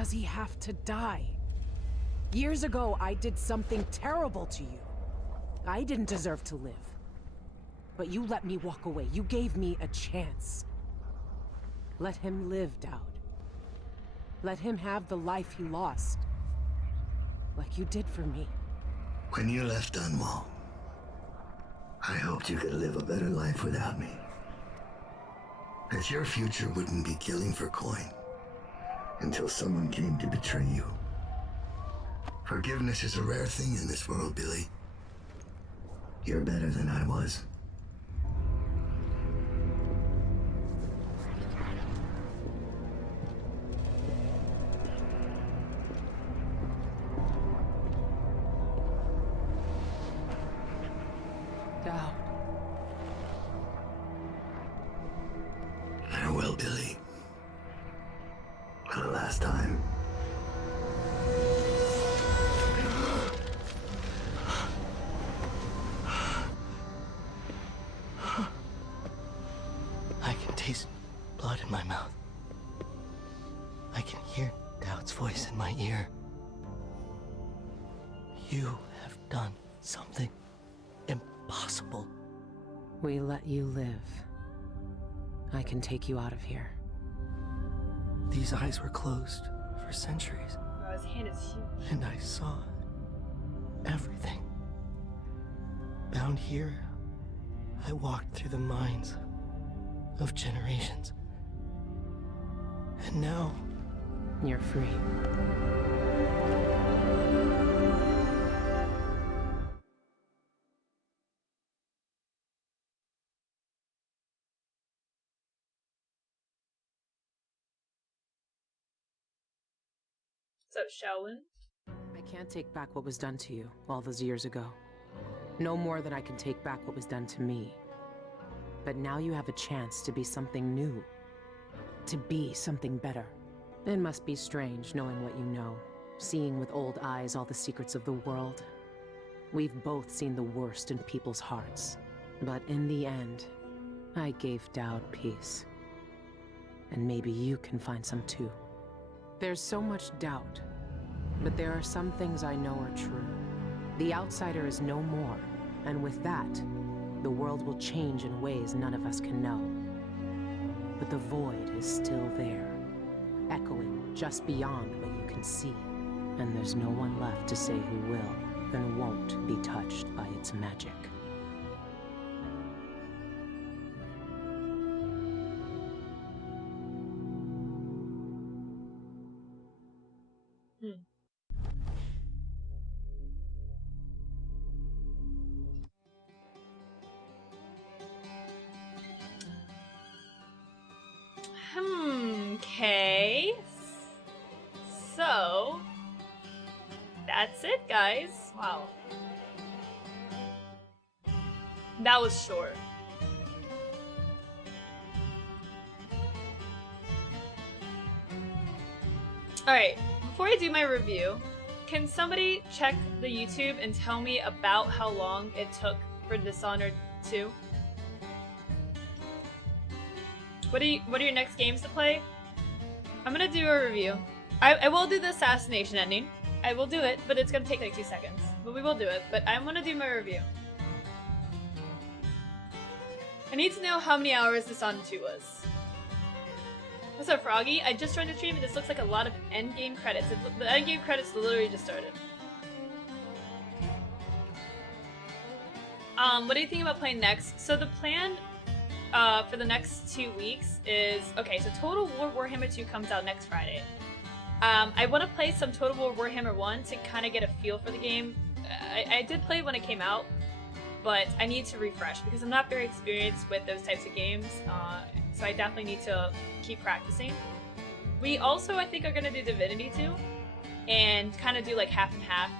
does he have to die? Years ago, I did something terrible to you. I didn't deserve to live. But you let me walk away. You gave me a chance. Let him live, Dowd. Let him have the life he lost. Like you did for me. When you left Dunwall, I hoped you could live a better life without me. That your future wouldn't be killing for coin until someone came to betray you. Forgiveness is a rare thing in this world, Billy. You're better than I was. Dowd. Farewell, Billy. For the last time. I can taste blood in my mouth. I can hear Dowd's voice in my ear. You have done something impossible. We let you live. I can take you out of here. These eyes were closed for centuries. Oh, his hand is huge. And I saw everything. Down here, I walked through the minds of generations. And now, You're free. So, Shaolin? I can't take back what was done to you all those years ago. No more than I can take back what was done to me. But now you have a chance to be something new. To be something better. It must be strange knowing what you know. Seeing with old eyes all the secrets of the world. We've both seen the worst in people's hearts. But in the end, I gave Dowd peace. And maybe you can find some too. There's so much doubt, but there are some things I know are true. The outsider is no more, and with that, the world will change in ways none of us can know. But the void is still there, echoing just beyond what you can see. And there's no one left to say who will and won't be touched by its magic. Okay. So, that's it, guys. Wow. That was short. Alright, before I do my review, can somebody check the YouTube and tell me about how long it took for Dishonored 2? What are your next games to play? I'm gonna do a review. I will do the assassination ending. I will do it, but it's gonna take like 2 seconds. But we will do it, but I'm gonna do my review. I need to know how many hours Dishonored 2 was. What's up, Froggy? I just joined the stream and this looks like a lot of endgame credits. The endgame credits literally just started. What do you think about playing next? So the plan for the next 2 weeks is... Okay, so Total War Warhammer 2 comes out next Friday. I want to play some Total War Warhammer 1 to kind of get a feel for the game. I did play when it came out, but I need to refresh because I'm not very experienced with those types of games, so I definitely need to keep practicing. We also, I think, are going to do Divinity 2 and kind of do like half and half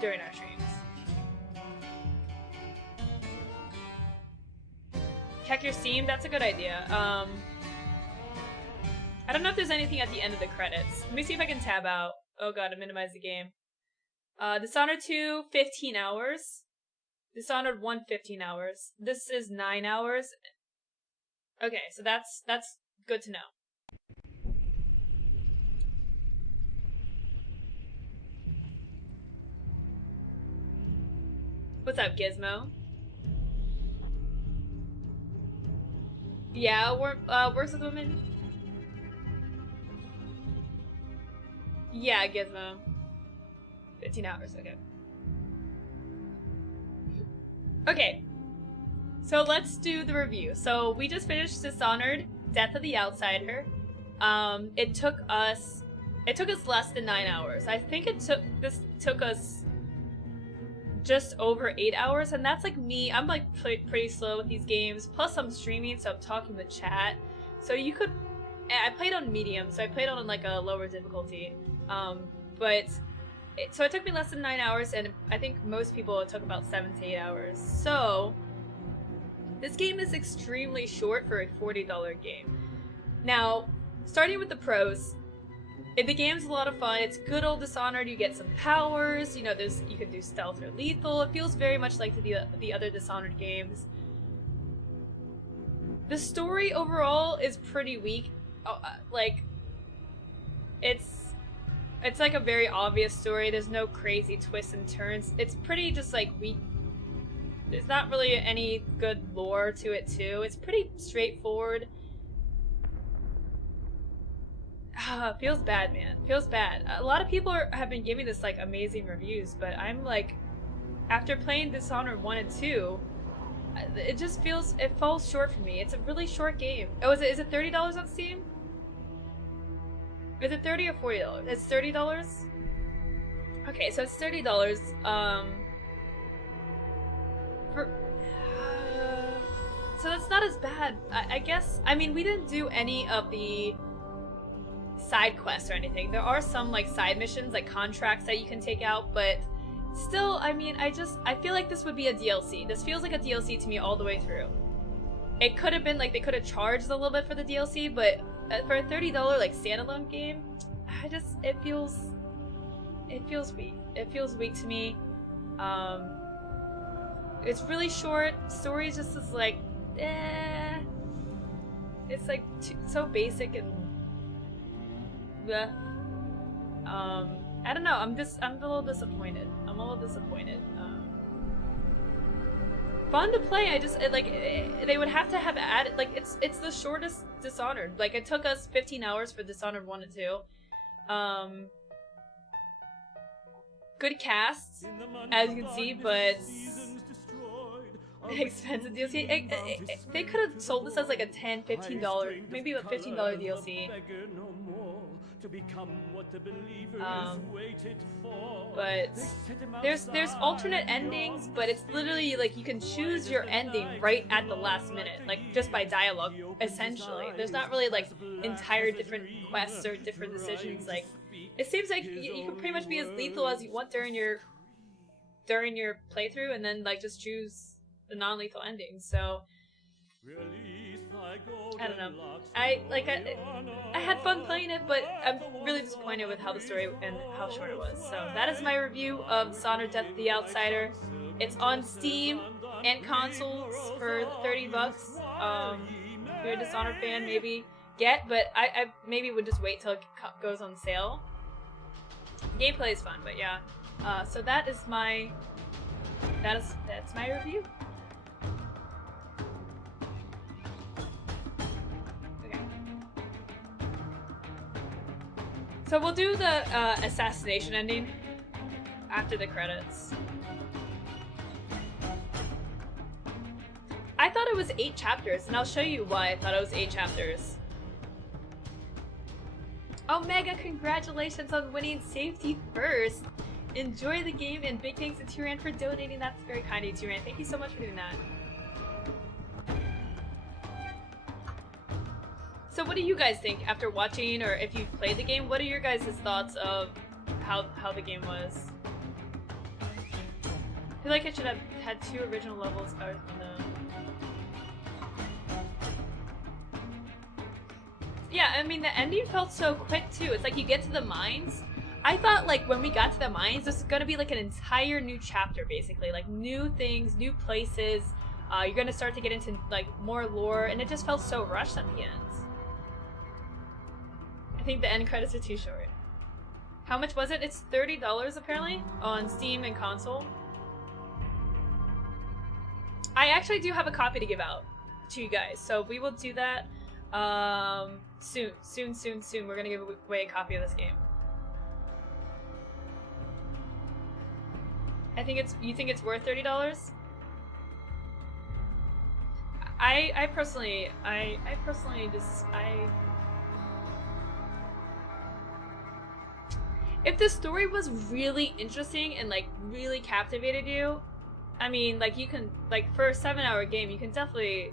during our streams. Check your Steam, that's a good idea. I don't know if there's anything at the end of the credits. Let me see if I can tab out. Oh god, I minimized the game. Dishonored 2, 15 hours. Dishonored 1, 15 hours. This is 9 hours. Okay, so that's good to know. What's up, Gizmo? Yeah, works with women. Yeah, Gizmo. 15 hours, okay. Okay. So let's do the review. So we just finished Dishonored, Death of the Outsider. It took us less than 9 hours. I think this took us just over 8 hours, and that's like me. I'm like pretty slow with these games. Plus I'm streaming, so I'm talking to the chat. So you could, I played on medium, so I played on like a lower difficulty. So it took me less than 9 hours, and I think most people it took about 7 to 8 hours. So this game is extremely short for a $40 game. Now, starting with the pros, the game's a lot of fun. It's good old Dishonored. You get some powers. You know, you can do stealth or lethal. It feels very much like the other Dishonored games. The story overall is pretty weak. Like, it's like a very obvious story. There's no crazy twists and turns. It's pretty just like weak. There's not really any good lore to it too. It's pretty straightforward. Feels bad, man. Feels bad. A lot of people have been giving this like amazing reviews, but I'm like, after playing Dishonored 1 and 2, it falls short for me. It's a really short game. Oh, is it $30 on Steam? Is it $30 or $40? It's $30? Okay, so it's $30. So that's not as bad. I guess, I mean, we didn't do any of the side quests or anything. There are some like side missions, like contracts that you can take out, but still, I mean, I feel like this would be a DLC. This feels like a DLC to me all the way through. It could have been like they could have charged a little bit for the DLC, but for a $30 like standalone game, it feels weak. It feels weak to me. It's really short. Story just is like, it's like so basic and bleh. I don't know. I'm a little disappointed. Fun to play. They would have to have added, like, it's the shortest Dishonored. Like, it took us 15 hours for Dishonored 1 and 2. Good cast, as you can see, but expensive DLC. They could have sold this as like a $10, $15, maybe a $15 DLC. But there's alternate endings, but it's literally like you can choose your ending right at the last minute, like just by dialogue, essentially. There's not really like entire different quests or different decisions. Like, it seems like you can pretty much be as lethal as you want during your playthrough, and then like just choose the non-lethal ending. So I don't know. I had fun playing it, but I'm really disappointed with how the story and how short it was. So that is my review of Dishonored: Death of the Outsider. It's on Steam and consoles for $30. If you're a Dishonored fan, maybe get, but I maybe would just wait till it goes on sale. Gameplay is fun, but yeah. So that's my review. Okay. So we'll do the assassination ending after the credits. I thought it was 8 chapters, and I'll show you why I thought it was 8 chapters. Omega, congratulations on winning safety first. Enjoy the game, and big thanks to Turan for donating. That's very kind of you, Turan. Thank you so much for doing that. So what do you guys think after watching, or if you've played the game? What are your guys' thoughts of how the game was? I feel like I should have had 2 original levels. Or no. Yeah, I mean, the ending felt so quick too. It's like you get to the mines. I thought like when we got to the mines, this is gonna be like an entire new chapter, basically. Like new things, new places. You're gonna start to get into like more lore, and it just felt so rushed at the end. I think the end credits are too short. How much was it? It's $30 apparently on Steam and console. I actually do have a copy to give out to you guys, so we will do that soon. We're gonna give away a copy of this game. You think it's worth $30? I personally if the story was really interesting and like really captivated you, I mean, like, you can, like, for a 7-hour game, you can definitely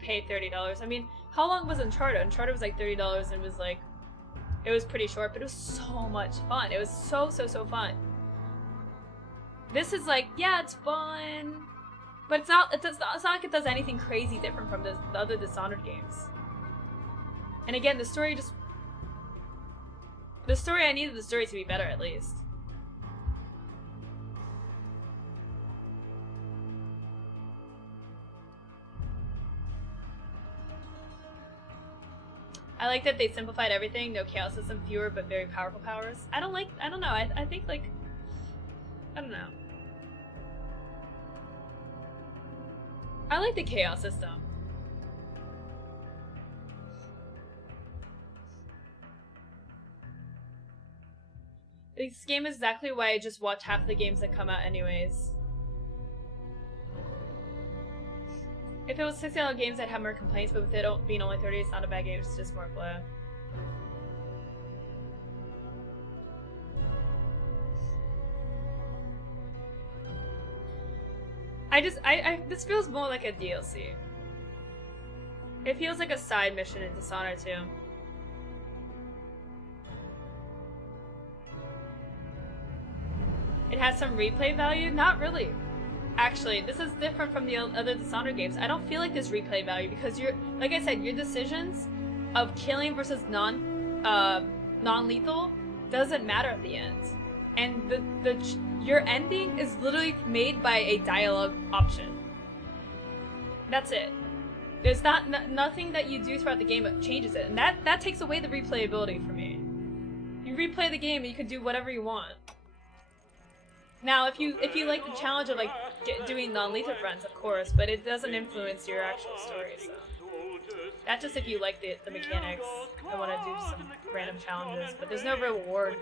pay $30. I mean, how long was Uncharted? Uncharted was like $30 and was like, it was pretty short, but it was so much fun. It was so fun. This is like, yeah, it's fun, but it's not like it does anything crazy different from the other Dishonored games. And again, I needed the story to be better, at least. I like that they simplified everything. No chaos system, fewer but very powerful powers. I don't know. I think, like, I don't know. I like the chaos system. This game is exactly why I just watch half the games that come out anyways. If it was $60 games, I'd have more complaints, but with it being only 30, it's not a bad game, it's just more play. This feels more like a DLC. It feels like a side mission in Dishonored 2. It has some replay value? Not really. Actually, this is different from the other Dishonored games. I don't feel like there's replay value because like I said, your decisions of killing versus non-lethal doesn't matter at the end. And your ending is literally made by a dialogue option. That's it. There's nothing that you do throughout the game that changes it, and that takes away the replayability for me. You replay the game and you can do whatever you want. Now, if you like the challenge of like doing non-lethal friends, of course, but it doesn't influence your actual story. So that's just if you like the mechanics and want to do some random challenges, but there's no reward.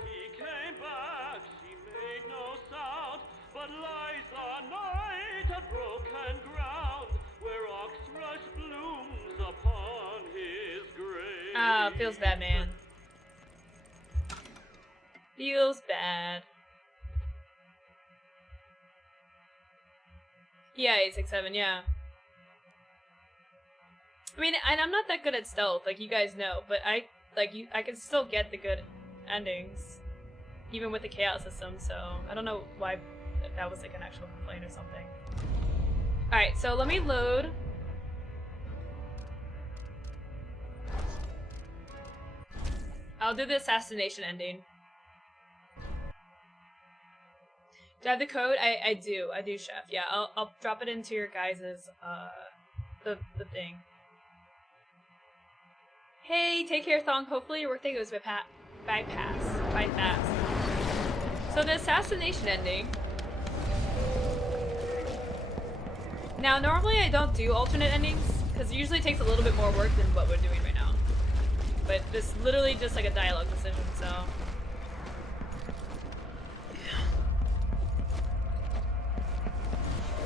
Ah, feels bad, man. Feels bad. Yeah, 867, yeah. I mean, and I'm not that good at stealth, like you guys know, but I can still get the good endings, even with the chaos system, so I don't know why that was like an actual complaint or something. Alright, so let me load. I'll do the assassination ending. Do I have the code? I do, Chef. Yeah, I'll drop it into your guys's the thing. Hey, take care, Thong. Hopefully your workday goes by fast. So the assassination ending. Now, normally I don't do alternate endings because it usually takes a little bit more work than what we're doing right now. But this is literally just like a dialogue decision, so.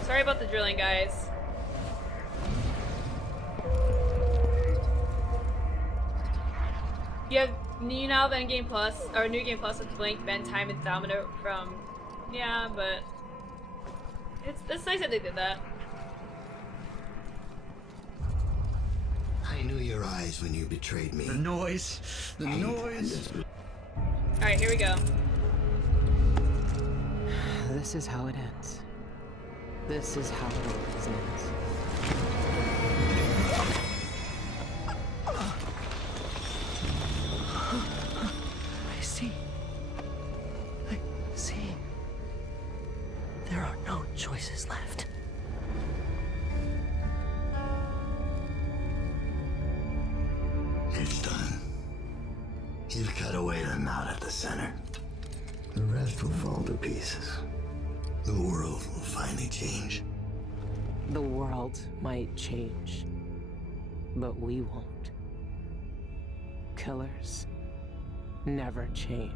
Sorry about the drilling, guys. You now have Endgame Plus, or New Game Plus with Blink, Ben, Time, and Domino from... Yeah, but... It's nice that they did that. I knew your eyes when you betrayed me. The noise. Alright, here we go. This is how it ends. This is how it always ends. I see. There are no choices left. It's done. You've cut away the knot at the center. The rest will fall to pieces. The world will finally change. The world might change, but we won't. Killers never change.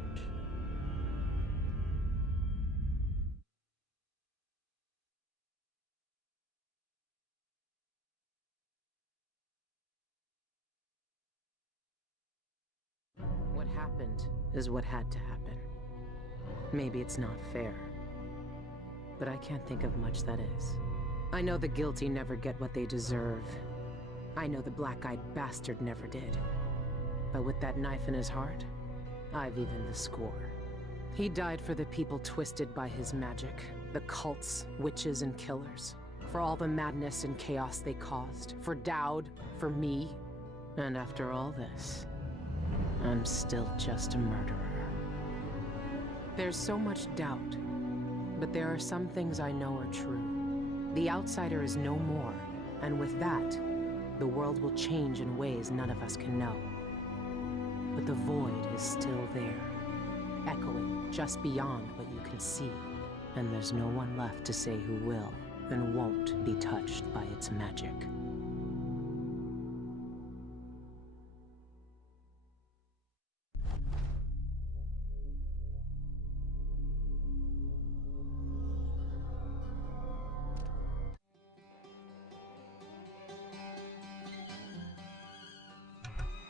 What happened is what had to happen. Maybe it's not fair, but I can't think of much that is. I know the guilty never get what they deserve. I know the black-eyed bastard never did. But with that knife in his heart, I've evened the score. He died for the people twisted by his magic, the cults, witches, and killers. For all the madness and chaos they caused. For Dowd, for me. And after all this, I'm still just a murderer. There's so much doubt, but there are some things I know are true. The outsider is no more, and with that, the world will change in ways none of us can know. But the void is still there, echoing just beyond what you can see. And there's no one left to say who will and won't be touched by its magic.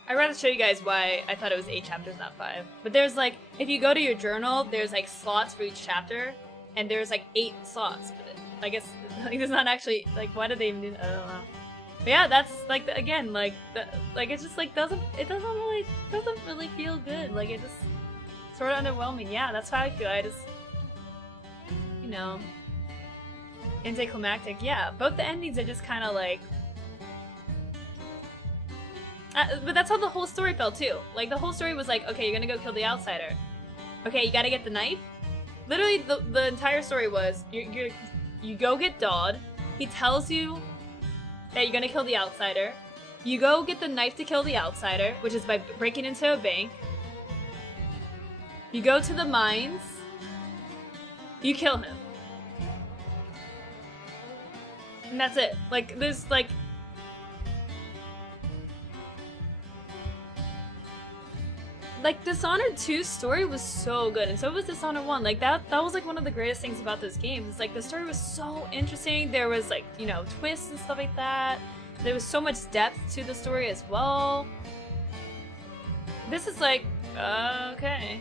I'd rather show you guys why I thought it was 8 chapters, not 5. But there's like, if you go to your journal, there's like slots for each chapter, and there's like 8 slots. But I guess like, it's not actually like, why did they even do? I don't know. But yeah, that's like again, like it just like doesn't really feel good. Like it just sort of underwhelming. Yeah, that's how I feel. I just, you know, anticlimactic. Yeah, both the endings are just kind of like. But that's how the whole story felt too. Like the whole story was like, okay, you're gonna go kill the outsider. Okay, you gotta get the knife. Literally, the entire story was you go get Dodd. He tells you that you're gonna kill the outsider. You go get the knife to kill the outsider, which is by breaking into a bank. You go to the mines. You kill him, and that's it. Like there's like. Like, Dishonored 2's story was so good, and so was Dishonored 1. Like, that was, like, one of the greatest things about those games. It's like, the story was so interesting. There was, like, you know, twists and stuff like that. There was so much depth to the story as well. This is like, okay.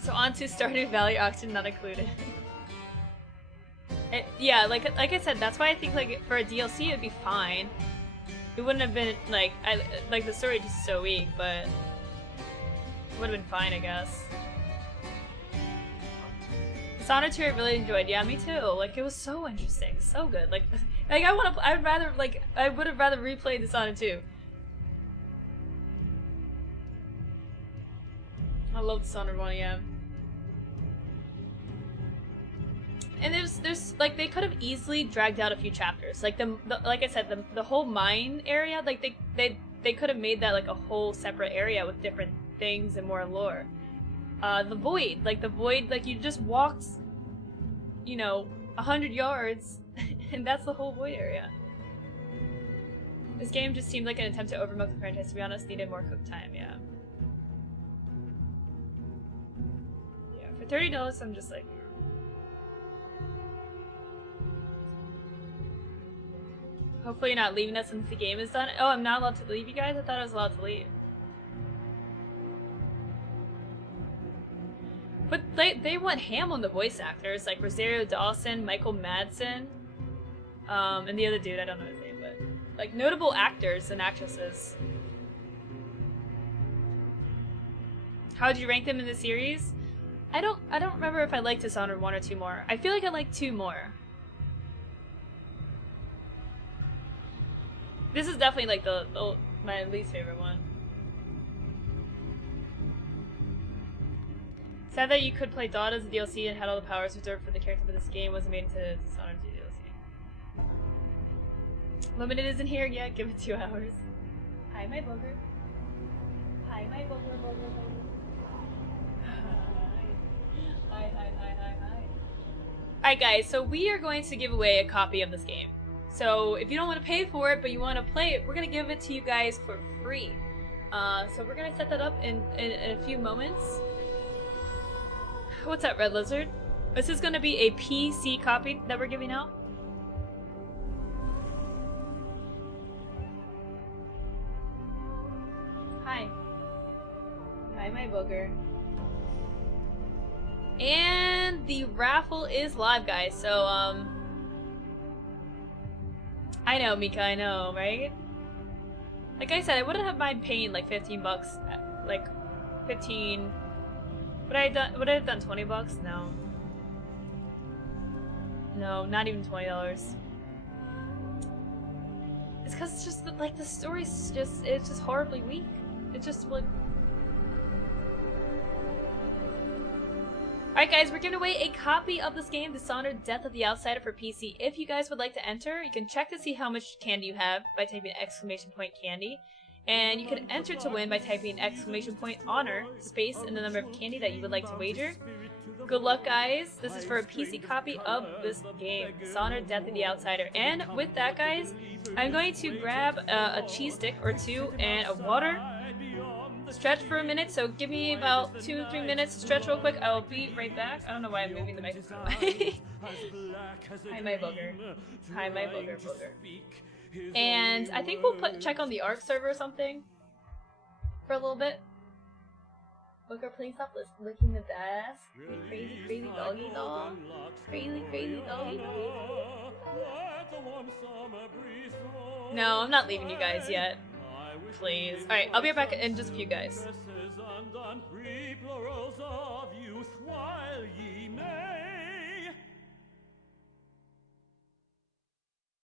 So on to Stardew Valley auction not included. Yeah, like I said, that's why I think, like, for a DLC, it'd be fine. It wouldn't have been, like, like the story just so weak, but it would have been fine, I guess. Dishonored 2 I really enjoyed. Yeah, me too. Like, it was so interesting, so good. Like I would have rather replayed Dishonored 2. I love Dishonored 1, yeah. And there's like they could have easily dragged out a few chapters. Like like I said, the whole mine area, like they could have made that like a whole separate area with different things and more lore. The void, like you just walked, you know, 100 yards, and that's the whole void area. This game just seemed like an attempt to overmilk the franchise. To be honest, needed more cook time. Yeah. Yeah, for $30, I'm just like. Hopefully you're not leaving us since the game is done. Oh, I'm not allowed to leave you guys? I thought I was allowed to leave. But they went ham on the voice actors, like Rosario Dawson, Michael Madsen, and the other dude, I don't know his name, but like notable actors and actresses. How would you rank them in the series? I don't remember if I liked Dishonored 1 or 2 more. I feel like I like 2 more. This is definitely like my least favorite one. Sad that you could play Dawn as a DLC and had all the powers reserved for the character, but this game wasn't made into Dishonored 2 DLC. Limited isn't here yet, give it 2 hours. Hi, my booger. Hi, my booger. Alright guys, so we are going to give away a copy of this game. So if you don't want to pay for it, but you want to play it, we're going to give it to you guys for free. So we're going to set that up in a few moments. What's that, Red Lizard? This is going to be a PC copy that we're giving out. Hi. Hi, my booger. And the raffle is live, guys. So, I know, Mika, I know, right? Like I said, I wouldn't have mind paying like 15 bucks, like 15. Would I have done 20 bucks? No. No, not even $20. It's because it's just like the story's it's just horribly weak. It's just like. Alright guys, we're giving away a copy of this game, Dishonored Death of the Outsider for PC. If you guys would like to enter, you can check to see how much candy you have by typing !candy. And you can enter to win by typing !honor space and the number of candy that you would like to wager. Good luck guys, this is for a PC copy of this game, Dishonored Death of the Outsider. And with that guys, I'm going to grab a cheese stick or two and a water. Stretch for a minute, so give me about 2-3 minutes to stretch real quick. I'll be right back. I don't know why I'm moving the microphone. Hi, my booger. Hi, my booger. And I think we'll check on the ARC server or something for a little bit. Booger, please stop licking the desk. You crazy doggy dog. Crazy doggy dog. No, I'm not leaving you guys yet. Please. Alright, I'll be right back in just a few, guys.